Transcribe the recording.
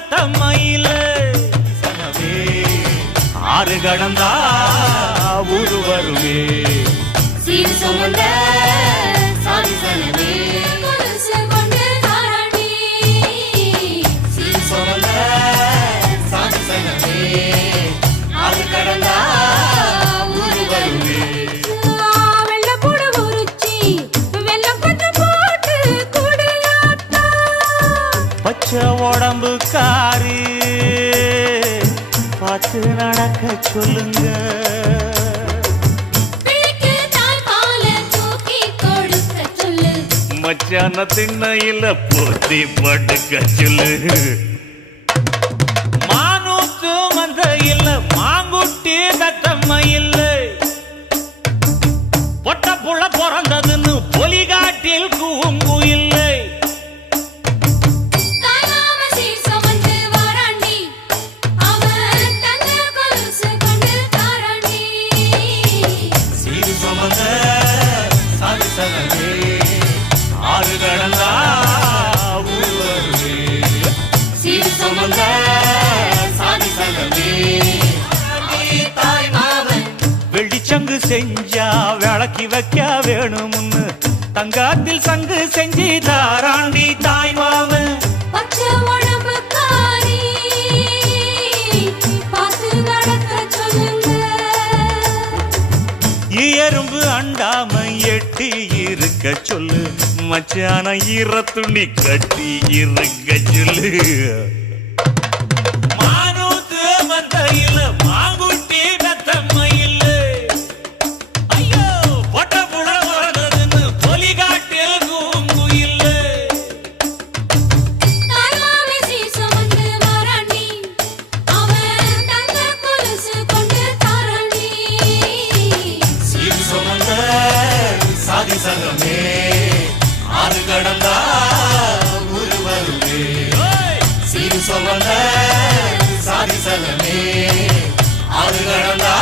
தத்தம்மையில் ஆறு கடந்தா ஊரு வருமே சீர் சுமந்த சாதி சனமே கொலுசு கொண்டு தாராண்டி சீர் சுமந்த சாதி சனமே ஆறு கடந்தா ஊரு வருமே வெள்ள கூட உருச்சி வெள்ளம் கொஞ்சம் போட்டு குடுலாத்தா பச்சை உடம்பு காரி பார்த்து நடக்க சொல்லுங்க மச்சான திண்ணையில போத்தி படுக்க சொல்லு மானூத்து மந்த இல்ல மாங்குட்டி தத்தம்மை இல்ல பொட்ட புள்ள பிறந்ததுன்னு பொலிகாட்டில் கூம்பு இல்லை ஆறு கடந்தா ஊரு வருமே சீர் சுமந்த சாதி சனமே தாய் மாவன் வெள்ளிச்சங்கு செஞ்சா விளக்கி வைக்க வேணும்னு தங்காத்தில் சங்கு செஞ்சு தாராண்டி தாய் மாமன் பச்சை உடம்பு காரி பார்த்து நடக்க சொல்லுங்க எறும்பு அண்டாம எட்டி இருக்க சொல்லு மச்சான ஈர துணி கட்டி இருக்க சொல்லு மானூத்து மந்தையில் மாங்குட்டி தத்தம்மையில் ஐயோ பொட்ட புள்ள பிறந்ததுன்னு பொலிகாட்டில் கூம்பு இல்லை தாய் மாமே சீர் சுமந்து வாராண்டி அவன் தங்க கொலுசு கொண்டு தாராண்டி சீர் சுமந்த சாதி சங்கமே ஆறு கடந்தா ஊரு வருமே சீர் சுமந்த சாதி சங்கமே ஆறு கடந்தா